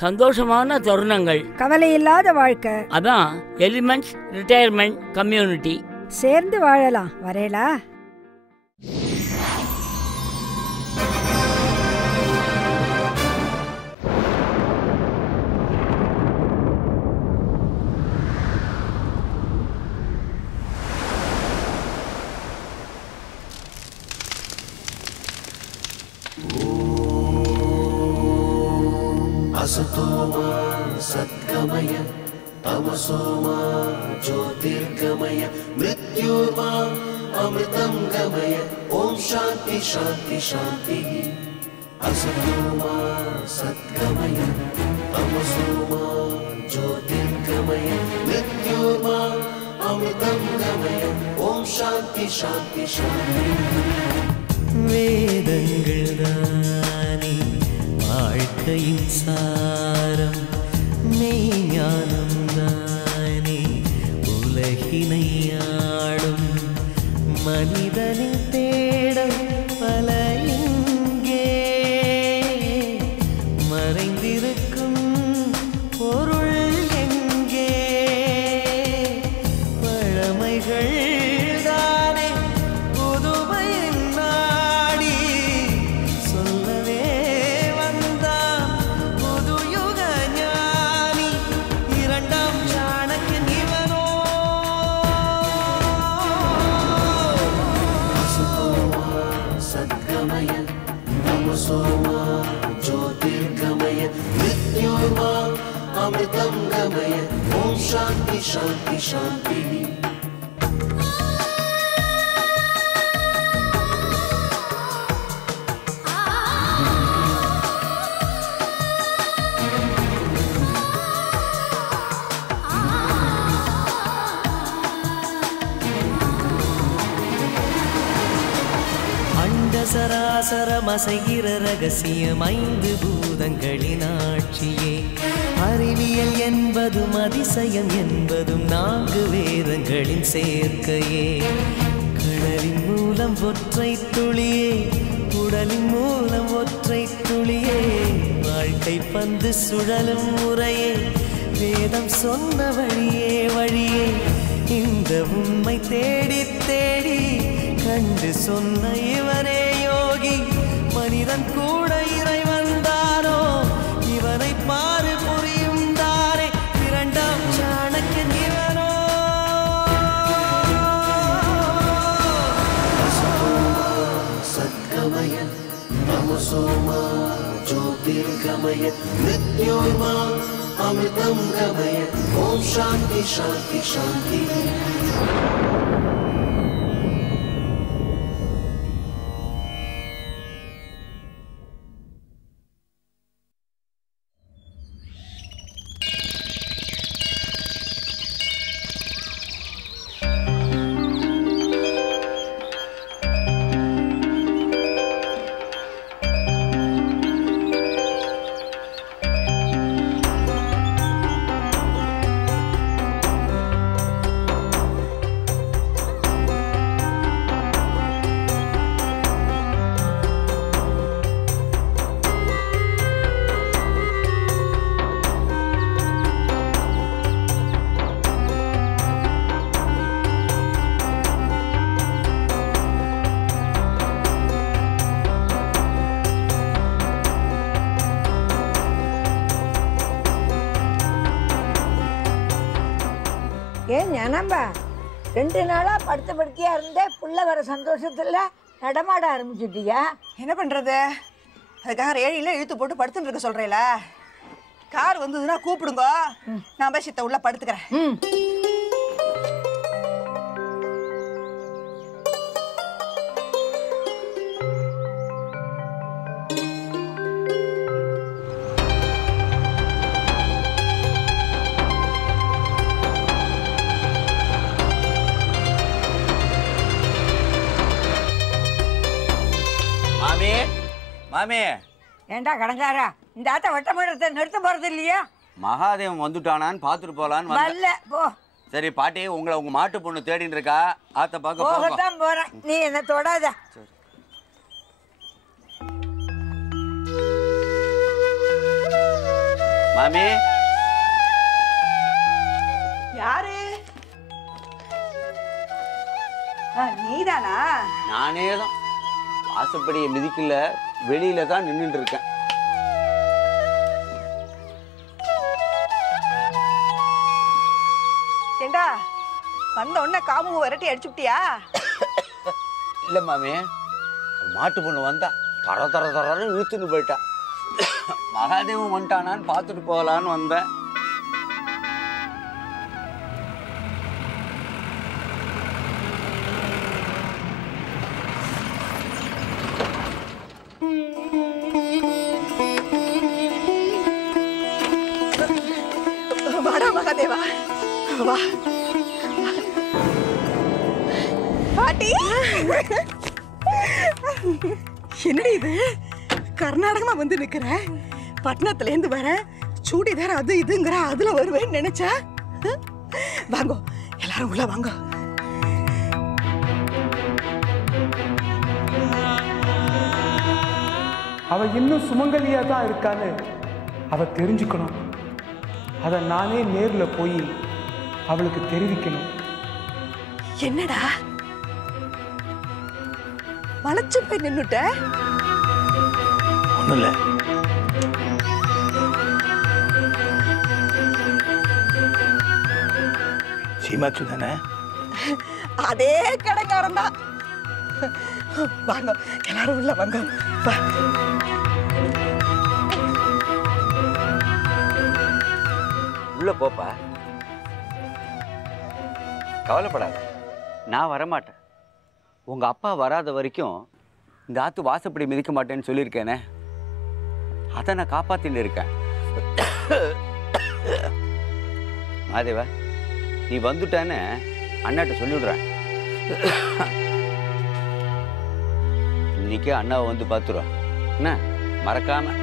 சந்தோஷமான தருணங்கள், கவலை இல்லாத வாழ்க்கை. அதான் எலிமெண்ட்ஸ் ரிட்டையர்மெண்ட் கம்யூனிட்டி. சேர்ந்து வாழலாம். வரேலா? असतोमा सद्गमय तमसोमा ज्योतिर्गमय मृत्योर्मा अमृतं गमय ओम शांति शांति शांति असतोमा सद्गमय तमसोमा ज्योतिर्गमय मृत्योर्मा अमृतं गमय ओम शांति शांति शांति வேதங்கள் தானே வாழ்க்கையின் சாரம், மெய்ஞானம் தானே உலகினை ஆளும், மனிதனின் தேடல் பல இங்கே மறைந்திருக்கும் பொருள் எங்கே, பழமைகள் தானே புதுமையின் நாடி, சொல்லவே வந்தான் புதுயுக ஞானி, இரண்டாம் சாணக்கியன் இவனோ. असतोमा सद्गमय तमसोमा ज्योतिर्गमय मृत्योर्मा अमृतं गमय ओम शांति शांति शांति அண்ட சராசரம் அசைகிற ரகசியம் ஐந்து பூதங்களின் ஆட்சியே, அறிவியல் என்பதும் அதிசயம் என்பதும் நான்கு வேதங்களின் சேர்க்கையே, கடலின் மூலம் ஒற்றை துளியே, உடலின் மூலம் ஒற்றை துளியே, வாழ்க்கை பந்து சுழலும் முறையே, வேதம் சொன்ன வழியே வழியே, இந்த உண்மை தேடி தேடி கண்டு சொன்ன இவனே யோகி, மனிதன் கூட இறைவன் தானோ, இவனை பாரு புரியும் தானே, இரண்டாம் சாணக்கியன் இவனோ. असतोमा सद्गमय तमसोमा ज्योतिर्गमय मृत्योर्मा अमृतं गमय ओम शांति शांति शांति ஏன் ஞானம்பா, 2 நாளா படுத்த படுக்கையா இருந்தே புள்ள வர சந்தோஷத்துல நடமாட ஆரம்பிச்சுட்டியா? என்ன பண்ணுறது, அதுக்காக ரேடியில் இழுத்து போட்டு படுத்துட்டு இருக்க சொல்கிறேல. கார் வந்ததுன்னா கூப்பிடுங்க, நான் போய் சித்த உள்ள படுத்துக்கிறேன். மாமி மாமி, ஏண்டா கடங்காரா, இந்த ஆத்த வட்டமரத்தை நிறுத்த போறது இல்லையா? மகாதேவன் வந்துட்டானான்னு பாத்துட்டு போலான்னு வரல போ. சரி பாட்டி, உங்களை உங்க மாட்டு பொண்ணு தேடின்னு இருக்கா, ஆத்த பார்க்க போங்க. போகத்தான் போறேன், நீ என்ன தொடாத. மாமி யாரு? நீதானா? நானே தான் வாசப்படியை மிதிக்கல, வெளியில தான் நின்றுட்டு இருக்கேன். ஏண்டா வந்த உடனே காமு விரட்டி அடிச்சுட்டியா? இல்ல மாமி, மாட்டு பொண்ணு வந்தா தர தர தரன்னு இழுத்துன்னு போயிட்டா. மகாதேவன் வந்துட்டானான்னு பார்த்துட்டு போகலான்னு வந்தேன். வாடா மகாதேவா, வா. பாட்டி, என்னடி இது? கர்நாடகமா வந்து நிக்கிற, பட்டணத்துல இருந்து வர, சூடிதார் அது இதுங்கிற, அதுல வருவேன்னு நினைச்சா? வாங்கோ, எல்லாரும் உள்ள வாங்க. அவ இன்னும் சுமங்கலியா தான் இருக்கான்னு அவ தெரிஞ்சுக்கணும். அதை நானே நேர்ல போய் அவளுக்கு தெரிவிக்கணும். என்னடா வளைச்சு போய் நின்னுட்ட? ஒண்ணும் இல்ல. சீமாச்சு தானே? அதே கடைக்காரன் தான். வாங்க எல்லாரும் உள்ள வாங்க. வா. உள்ள போப்பா, கவலைப்படாத, நான் வரமாட்டேன். உங்க அப்பா வராத வரைக்கும் இந்த ஆத்து வாசப்படி மிதிக்க மாட்டேன்னு சொல்லியிருக்கேனே, அதை நான் காப்பாத்தின்னு இருக்கேன். மாதேவா, நீ வந்துட்டேன்னு அண்ணாட்ட சொல்லிவிடுறேன். இன்னைக்கே அண்ணாவை வந்து பார்த்துருவோம் என்ன, மறக்காம.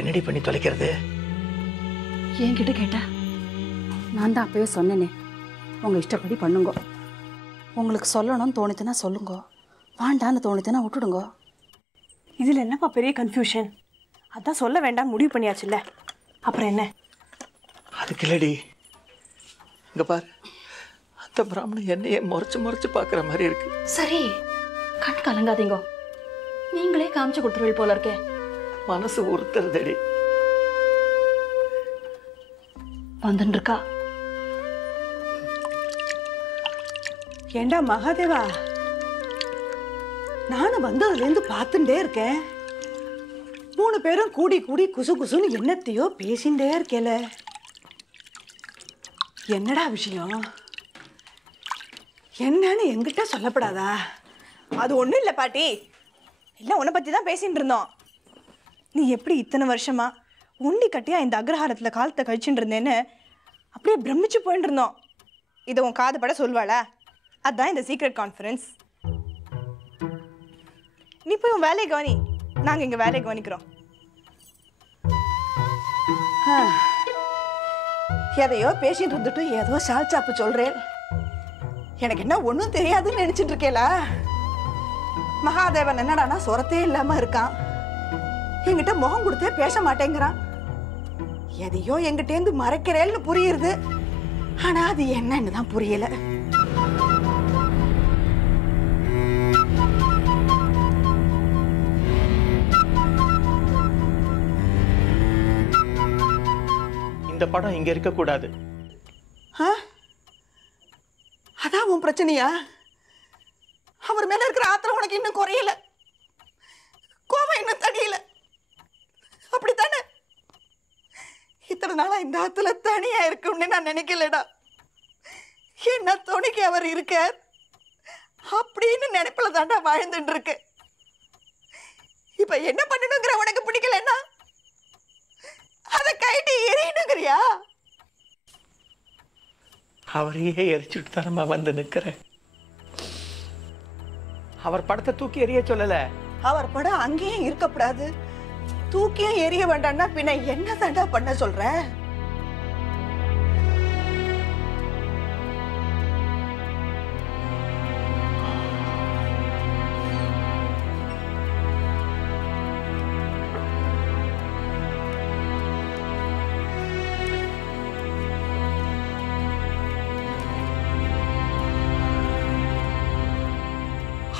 என்னடி பண்ணி தொலைக்கிறது? என்கிட்ட கேட்டா நான் தான் அப்பவே சொன்னேனே, உங்க இஷ்டப்படி பண்ணுங்க. உங்களுக்கு சொல்லணும்னு தோணுச்சுன்னா சொல்லுங்க, வாண்டான்னு தோணுச்சுன்னா விட்டுடுங்க. இதில் என்னப்பா பெரிய கன்ஃபியூஷன்? அதான் சொல்ல வேண்டாம் முடிவு பண்ணியாச்சுல்ல, அப்புறம் என்ன? அதுக்கு இல்லடி, இங்க பாரு, அந்த பிராமணன் என்னையே முறைச்சு முறைச்சு பார்க்குற மாதிரி இருக்கு. சரி, கண் கலங்காதீங்க, நீங்களே காமிச்சு கொடுத்துருவீள் போல இருக்கே. மனசு உறுத்துறதடி. வந்துன்னு இருக்கா. ஏண்டா மகாதேவா, நானும் வந்ததுலேருந்து பார்த்துட்டே இருக்கேன். 3 பேரும் கூடி கூடி குசு குசுன்னு என்னத்தையோ பேசிகிட்டே இருக்கேல. என்னடா விஷயம்? என்னன்னு என்கிட்ட சொல்லப்படாதா? அது ஒன்றும் இல்லை பாட்டி, இல்லை உன்னை பற்றி தான் பேசிகிட்டு இருந்தோம். நீ எப்படி இத்தனை வருஷமா உண்டி கட்டியா இந்த அக்ரஹாரத்தில் காலத்தை கழிச்சுட்டு இருந்தேன்னு அப்படியே பிரமிச்சு போயிட்டு இருந்தோம். இதை உன் காது பட சொல்வாளா? அதுதான் இந்த சீக்ரெட் கான்ஃபரன்ஸ். நீ போய் உன் வேலையை கவனி, நாங்கள் இங்கே வேலையை கவனிக்கிறோம். எதையோ பேசிட்டு இருந்துட்டு ஏதோ சால் சாப்பு சொல்றேன். எனக்கு என்ன ஒன்றும் தெரியாதுன்னு நினைச்சிட்டு இருக்கேலா? மகாதேவன் என்னடானா சொரத்தே இல்லாம இருக்கான், என்கிட்ட முகம் கொடுத்தே பேச மாட்டேங்கிறான். எதையோ என்கிட்டேந்து மறைக்கிறேன்னு புரியுது, ஆனா அது என்னன்னு தான் புரியல. இந்த படம் இங்க இருக்க கூடாது. அதான் உன் பிரச்சனையா? அவர் மேல இருக்கிற ஆத்திரம் உனக்கு இன்னும் குறையல, கோபம் இன்னும் தனியல, அப்படித்தானே? இத்தனை நாளா இந்த ஆத்துல தனியா இருக்கும்னு நான் நினைக்கலடா. என்ன துணைக்கு அவர் இருக்கார் அப்படின்னு நினைப்புல தாண்டா வாழ்ந்துட்டு இருக்கு. இப்ப என்ன பண்ணணுங்கிற உனக்கு பிடிக்கலன்னா அதை கைட்டு எரியணுங்கிறியா? அவரையே எரிச்சுட்டு தானம்மா வந்து நிக்கிறேன். அவர் படத்தை தூக்கி எறிய சொல்லல. அவர் படம் அங்கேயே இருக்கப்படாது, தூக்கியும் எரிய வேண்டாம்னா பின்ன என்ன தாண்டா பண்ண சொல்ற?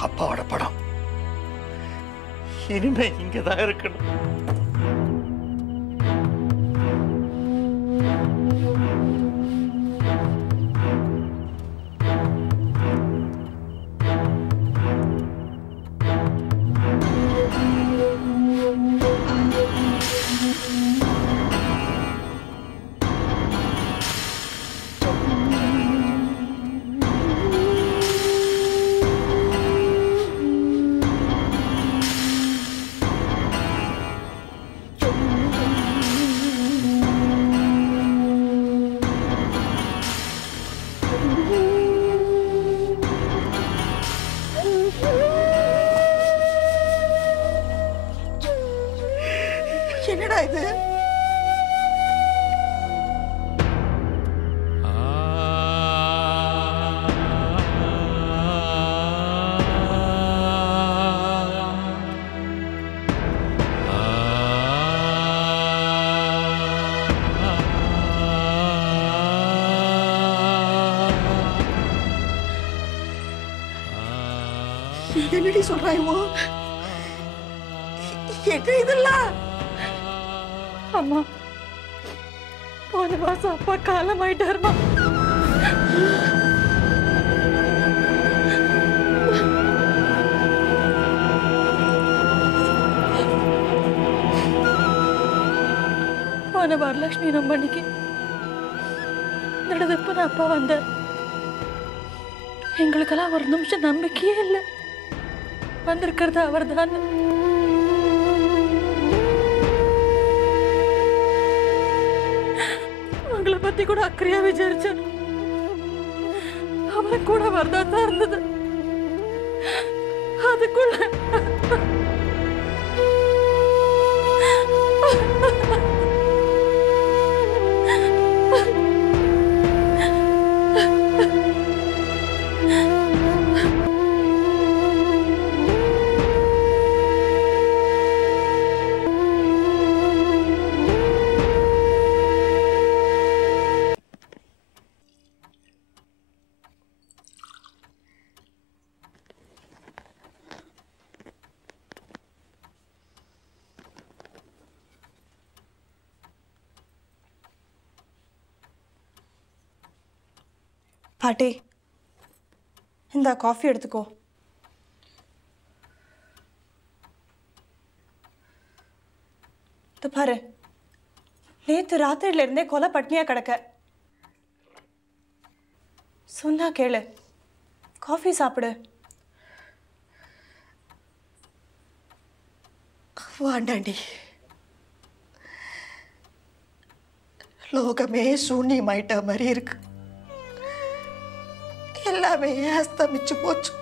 அப்பாவோட படம் இனிமே இங்கதான் இருக்கணும். என்னடா இது? என்னடி சொல்றாயோ? என்ன இதெல்லாம்? அம்மா, போன மாசம் அப்பா காலமாயிட்டாருமா. போன வரலட்சுமி நம்பன்னைக்கு நடந்தப்ப அப்பா வந்தார். எங்களுக்கெல்லாம் ஒரு நிமிஷம் நம்பிக்கையே இல்லை வந்திருக்கிறது அவர் தான். உங்களை பத்தி கூட அக்கறையா விசாரிச்சார். அவன் கூட வரதான் இருந்தது. அதுக்குள்ள பாட்டி, இந்த காஃபி எடுத்துக்கோ. பாரு, நேத்து ராத்திரில இருந்தே கொலை பட்னியா கிடக்க. சொன்னா கேளு, காஃபி சாப்பிடு. வாண்டாண்டி, லோகமே சூன்யமாயிட்ட மாதிரி இருக்கு. எல்லாமே அஸ்தமிச்சு போச்சு.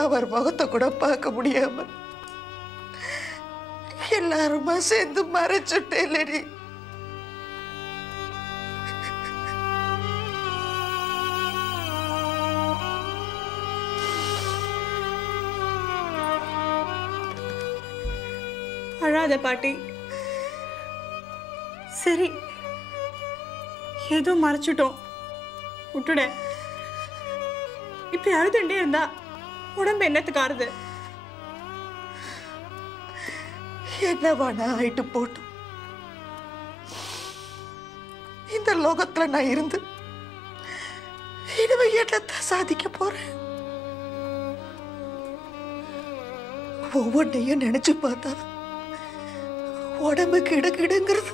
அவர் முகத்தை கூட பார்க்க முடியாம எல்லாருமா சேர்ந்து மறைச்சுட்டேன். அழாத பாட்டி. சரி, ஏதோ மறைச்சிட்டோம், விட்டுட. இப்படி அழுதுண்டே இருந்தா உடம்பு என்னத்துக்கு ஆறுது? என்னவானா ஆயிட்டு போட்டும். இந்த லோகத்துல நான் இருந்து இனிமே என்னத்தை சாதிக்க போறேன்? ஒவ்வொன்றையும் நினைச்சு பார்த்தா உடம்பு கிடுங்கிடுங்கிறது.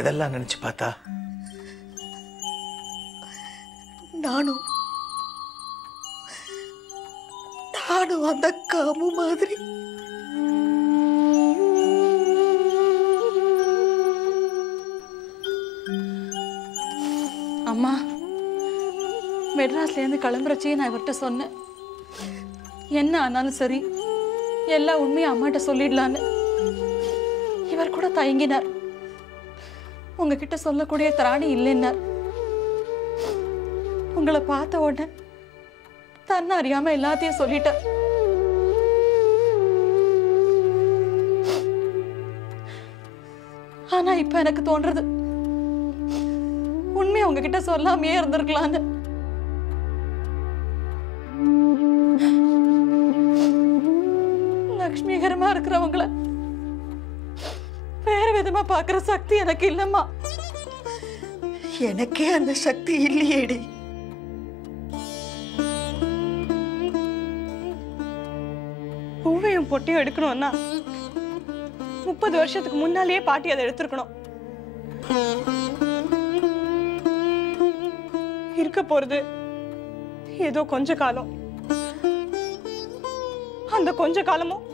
எதெல்லாம் நினைச்சு பார்த்தா? நானும் அந்த காமு மாதிரி அம்மா, மெட்ராஸ்லேருந்து கிளம்புறச்சே நான் இவர்கிட்ட சொன்னேன், என்ன ஆனாலும் சரி எல்லா உண்மையும் அம்மாட்ட சொல்லிடலான்னு. இவர் கூட தயங்கினார். உங்ககிட்ட சொல்லக்கூடிய திராணி இல்லைன்னார். உங்களை பார்த்த உடனே தன்னை அறியாம எல்லாத்தையும் சொல்லிட்டார். ஆனா இப்ப எனக்கு தோன்றது உண்மையை உங்ககிட்ட சொல்லாமையே இருந்திருக்கலான்னு. லக்ஷ்மிகரமா இருக்கிறவங்கள வேற விதமா பாக்குற சக்தி எனக்கு இல்லம்மா. எனக்கே அந்த சக்தி இல்லையேடி. பூவையும் பொட்டையும் எடுக்கணும்னா 30 வருஷத்துக்கு முன்னாலேயே பாட்டி அதை எடுத்திருக்கணும். இருக்க போறது ஏதோ கொஞ்ச காலம். அந்த கொஞ்ச காலமும்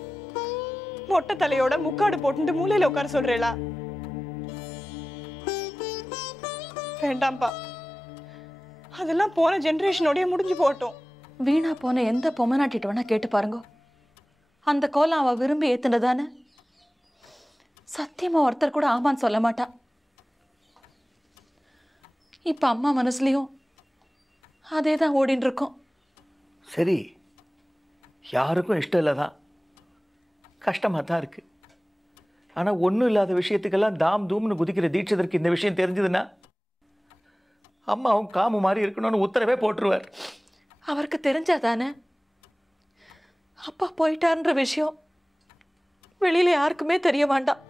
மொட்டை தலையோட முக்காடு போட்டு மூலையில உட்கார சொல்றேளா? வேண்டாம்பா, அதெல்லாம் போன ஜெனரேஷனோடய முடிஞ்சு போட்டோம். வீணா போன எந்த பொம்மநாட்டிட்டு வேணா கேட்டு பாருங்க, அந்த கோலம் அவ விரும்பி ஏத்துனதானே. சத்தியமா ஒருத்தர் கூட ஆமான்னு சொல்ல மாட்டா. இப்ப அம்மா மனசுலயும் அதே தான் ஓடின்னு இருக்கோம். சரி, யாருக்கும் இஷ்டம் இல்லை தான், கஷ்டமாக தான் இருக்கு. ஆனால் ஒன்றும் இல்லாத விஷயத்துக்கெல்லாம் தாம் தூம்னு குதிக்கிற தீட்சிதருக்கு இந்த விஷயம் தெரிஞ்சதுன்னா அம்மாவும் காமு மாதிரி இருக்கணும்னு உத்தரவே போட்டுருவார். அவருக்கு தெரிஞ்சாதானே. அப்பா போயிட்டார்ன்ற விஷயம் வெளியில யாருக்குமே தெரிய வேண்டாம்.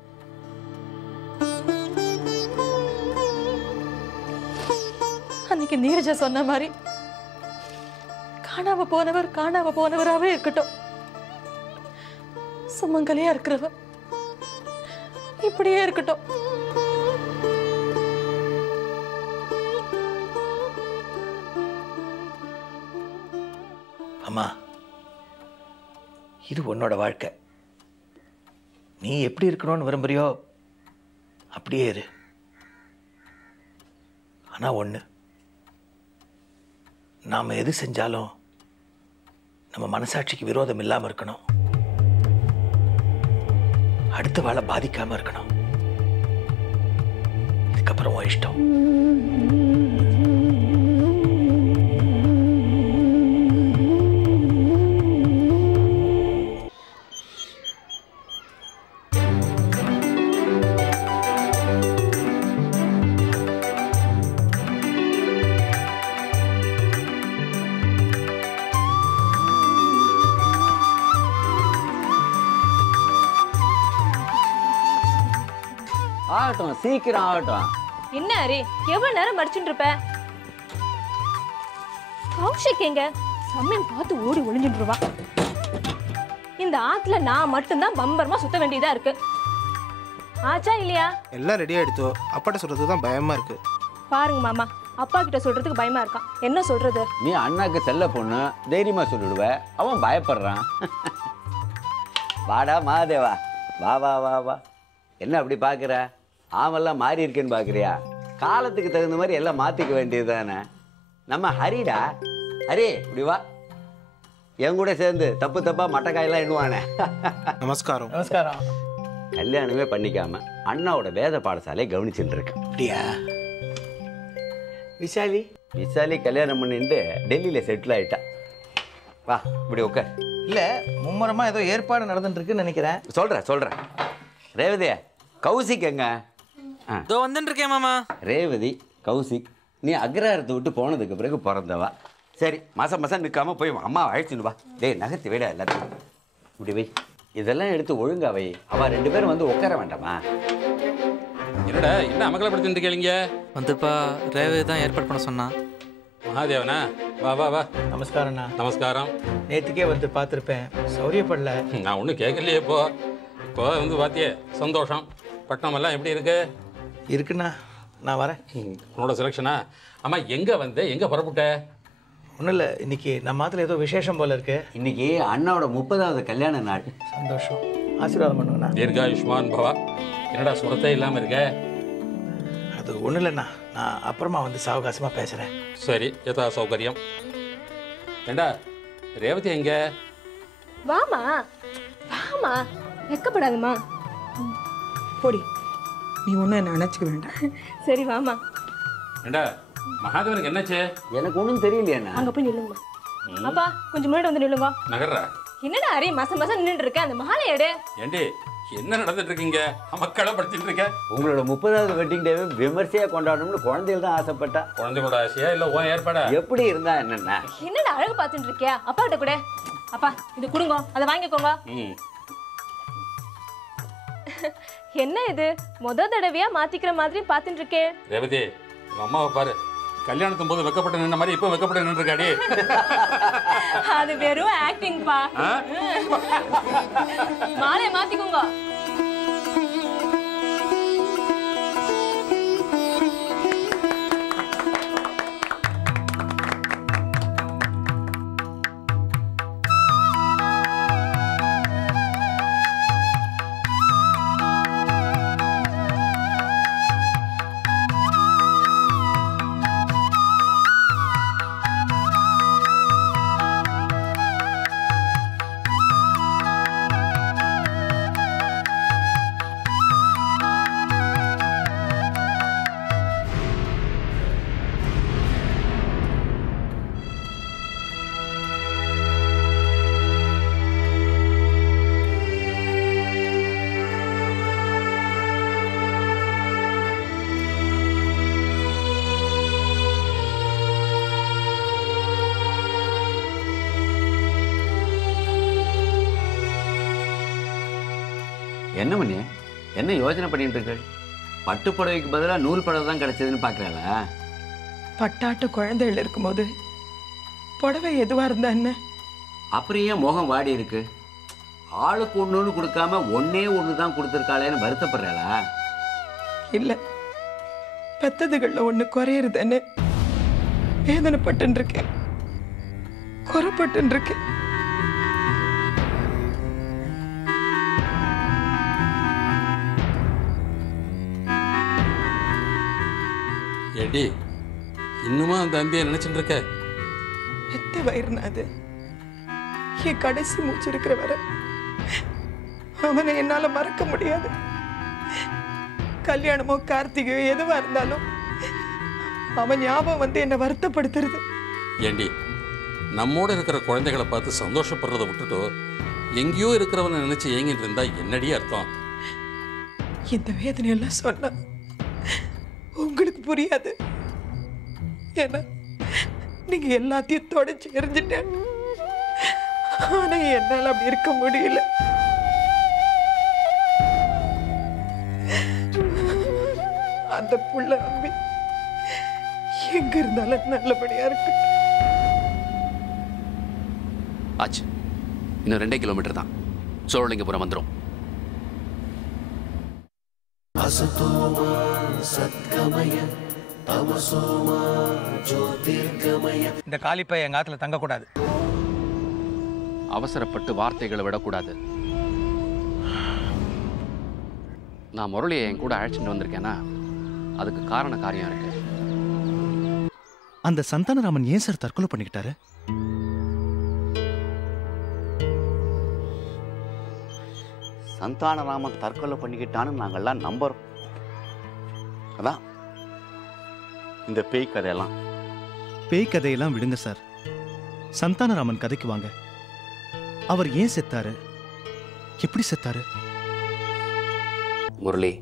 அன்னைக்கு நீரஜா சொன்ன மாதிரி காணாம போனவராகவே இருக்கட்டும். சுமங்கலியா இருக்கிறவ இப்படியே இருக்கட்டும். அம்மா, இது உன்னோட வாழ்க்கை. நீ எப்படி இருக்கணும்னு விரும்புறியோ அப்படியே இரு. ஆனால் ஒன்று, நாம் எது செஞ்சாலும் நம்ம மனசாட்சிக்கு விரோதம் இல்லாமல் இருக்கணும். அடுத்த வாழை பாதிக்காமல் இருக்கணும். இதுக்கப்புறம் உன் இஷ்டம். ஆகட்டும், சீக்கிரம் ஆகட்டும். என்ன ஹரி, எவ்வளவு நேரம் மடிச்சுட்டு இருப்ப? கௌஷிக் எங்க? சமயம் பார்த்து ஓடி ஒளிஞ்சுட்டுருவா. இந்த ஆத்துல நான் மட்டும்தான் பம்பரமா சுத்த வேண்டியதா இருக்கு. ஆச்சா இல்லையா? எல்லாம் ரெடியா எடுத்தோ. அப்பாட்ட சொல்றதுக்கு தான் பயமா இருக்கு. பாருங்க மாமா, அப்பா கிட்ட சொல்றதுக்கு பயமா இருக்கான். என்ன சொல்றது? நீ அண்ணாக்கு செல்ல பொண்ணு, தைரியமா சொல்லிடுவ. அவன் பயப்படுறான். வாடா மாதேவா, வா வா வா வா. என்ன அப்படி பார்க்குற? ஆமெல்லாம் மாறி இருக்கேன்னு பார்க்குறியா? காலத்துக்கு தகுந்த மாதிரி எல்லாம் மாற்றிக்க வேண்டியது தானே. நம்ம ஹரிடா, ஹரி இப்படி வா. என் கூட சேர்ந்து தப்பு தப்பாக மட்டைக்காயெல்லாம் எண்ணுவானே. நமஸ்காரம். நமஸ்காரம். கல்யாணமே பண்ணிக்காம அண்ணாவோட வேத பாடசாலையை கவனிச்சுட்டு இருக்கேன். அப்படியா? விஷாலி விஷாலி கல்யாணம் பண்ணிட்டு டெல்லியில் செட்டில் ஆகிட்டா. வா இப்படி உட்கார். இல்லை, மும்முரமாக ஏதோ ஏற்பாடு நடந்துட்டு இருக்குன்னு நினைக்கிறேன். சொல்கிறேன். ரேவதி, கௌசிக் எங்க? இதோ வந்துட்டு இருக்கேன் மாமா. ரேவதி, கௌசிக், நீ அக்ரஹாரத்தை விட்டு போனதுக்கு பிறகு பிறந்தவா. சரி, மாதம் நிற்காம போய் அம்மா அழைச்சின்னு வா. டேய் நகர்த்தி விட எல்லாத்தையும் இப்படி வை. இதெல்லாம் எடுத்து ஒழுங்கா வை. அவள் 2 பேரும் வந்து உட்கார வேண்டாமா? என்னடா என்ன அமக்கலப்படுத்திட்டு கேளுங்க. வந்துப்பா, ரேவதி தான் ஏற்பாடு பண்ண சொன்னான். மகாதேவனா, வா வா வா. நமஸ்காரண்ணா. நமஸ்காரம். நேற்றுக்கே வந்து பார்த்துருப்பேன், சௌரியப்படல. நான் ஒன்றும் கேட்கலையே. இப்போ வந்து பார்த்தியே, சந்தோஷம். பட்டணமெல்லாம் எப்படி இருக்கு? இருக்குண்ணா, நான் வரேன். உன்னோட செலெக்ஷனா? அம்மா எங்கே வந்த, எங்கே புறப்பட்ட? ஒன்றும் இல்லை, இன்னைக்கு நம்ம மாத்திர ஏதோ விசேஷம் போல இருக்கு. இன்னைக்கு அண்ணாவோட 30வது கல்யாண நாள். சந்தோஷம், ஆசீர்வாதம் பண்ணுங்கண்ணா. தீர்காயுஷ்மான் பவா. என்னடா சுரத்தே இல்லாமல் இருக்க? அது ஒன்றும் இல்லைண்ணா, நான் அப்புறமா வந்து சாவகாசமாக பேசுகிறேன். சரி, எதா சௌகரியம். ஏண்டா ரேவதி எங்க? வாமா வாமா, வெக்கப்படாதம்மா. போடி, நீ ஒன்றும் என்ன நினச்சிக்க வேண்டாம். சரி வாமா. ஏண்டா மகாதேவனுக்கு என்னாச்சு? எனக்கு ஒன்றும் தெரியலையாண்ணா. அங்க போய் நில்லுங்க. அப்பா கொஞ்சம் முன்னாடி வந்து நில்லுங்க. நகர்றா. என்னடா அரே மாசம் மாசம் நின்றுட்டு இருக்க, அந்த மாலை எடு. ஏண்டி என்ன நடந்துட்டு இருக்கீங்க? மக்களை படுத்திட்டு இருக்க. உங்களோட 30வது வெட்டிங் டேவை விமர்சையாக கொண்டாடணும்னு குழந்தைகள் தான் ஆசைப்பட்டா. குழந்தைகளோட ஆசையா இல்லை உன் ஏற்பாடா? எப்படி இருந்தா என்னென்ன? என்னடா அழகு பார்த்துட்டு இருக்கியா? அப்பா கிட்ட கூட. அப்பா இது கொடுங்க, அதை வாங்கிக்கோங்க. என்ன இது முத தடவையா மாத்திக்கிற மாதிரி பார்த்துட்டு இருக்கே? ரேவதி உங்க அம்மாவை பாரு, கல்யாணத்தும் போது வெக்கப்பட்டு நின்ன மாதிரி இப்போ வெக்கப்பட்டு நின்று இருக்காடி. அது வெறும் ஆக்டிங் பா. மாலையை மாத்திக்கோங்க. என்ன பண்ணி என்ன யோசனை பண்ணிட்டு இருக்கு? பட்டு புடவைக்கு பதிலாக நூல் புடவை தான் கிடைச்சதுன்னு பார்க்குறாளா? பட்டாட்டு குழந்தைகள் இருக்கும்போது புடவை எதுவாக இருந்தா என்ன? அப்புறம் ஏன் முகம் வாடி இருக்கு? ஆளுக்கு ஒன்று கொடுக்காம ஒன்னே ஒன்று தான் கொடுத்துருக்காளேன்னு வருத்தப்படுறாளா? இல்லை, பெத்ததுகளில் ஒன்று குறையிறதுன்னு வேதனைப்பட்டு இருக்கேன், குறைப்பட்டு இருக்கேன். ஏடி இன்னுமா அந்த அம்பியை நினைச்சுட்டு இருக்க? எத்த வயிறுனா அது என் கடைசி மூச்சு இருக்கிற வரை அவனை என்னால மறக்க முடியாது. கல்யாணமோ கார்த்திகையோ எதுவா இருந்தாலும் அவன் ஞாபகம் வந்து என்னை வருத்தப்படுத்துறது. ஏண்டி நம்மோட இருக்கிற குழந்தைகளை பார்த்து சந்தோஷப்படுறதை விட்டுட்டோ எங்கேயோ இருக்கிறவனை நினைச்சு ஏங்கிட்டு இருந்தா என்னடி அர்த்தம்? இந்த வேதனையெல்லாம் சொன்னா உங்களுக்கு புரியாது. ஏன்னா நீங்க எல்லாத்தையும் தொடச்சு எரிஞ்சிட்டேன். ஆனா என்னால அப்படி இருக்க முடியல. அந்த புள்ள அம்பி எங்க இருந்தாலும் நல்லபடியா இருக்கு. ஆச்சு, இன்னும் 2 கிலோமீட்டர் தான் சோழலிங்கபுரம் வந்துடும். असतोमा सद्गमय तमसोमा ज्योतिर्गमय. இந்த காலிப்பை எங்க ஆத்துல தங்கக்கூடாது. அவசரப்பட்டு வார்த்தைகளை விடக்கூடாது. நான் முரளியை என் கூட அழைச்சிட்டு வந்திருக்கேன்னா அதுக்கு காரண காரியம் இருக்கு. அந்த சந்தானராமன் ஏன் சார் தற்கொலை பண்ணிக்கிட்டாரு? சந்தானராமன் தற்கொலை பண்ணிக்கிட்டான்னு நாங்கள்லாம் நம்புறோம். அதான் இந்த பேய் கதையெல்லாம். பேய் கதையெல்லாம் விடுங்க சார், சந்தானராமன் கதைக்கு வாங்க. அவர் ஏன் செத்தாரு? எப்படி செத்தாரு? முரளி,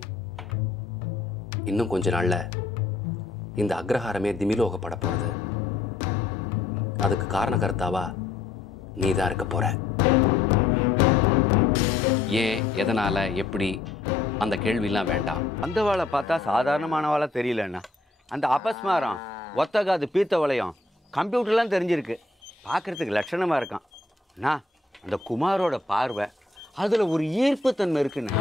இன்னும் கொஞ்ச நாள்ல இந்த அக்ரஹாரமே திமிலோகப்பட போகுது. அதுக்கு காரணகர்த்தாவா நீ தான் இருக்க போற. ஏன், எதனால, எப்படி, அந்த கேள்வியெல்லாம் வேண்டாம். அந்த வாழை பார்த்தா சாதாரணமானவாளா தெரியலண்ணா. அந்த அபஸ்மாரம், ஒத்தகாது, பீத்த வளையம், கம்ப்யூட்டர்லாம் தெரிஞ்சிருக்கு. பார்க்குறதுக்கு லட்சணமாக இருக்கான். அண்ணா, அந்த குமாரோட பார்வை அதில் ஒரு ஈர்ப்புத்தன்மை இருக்குண்ணா.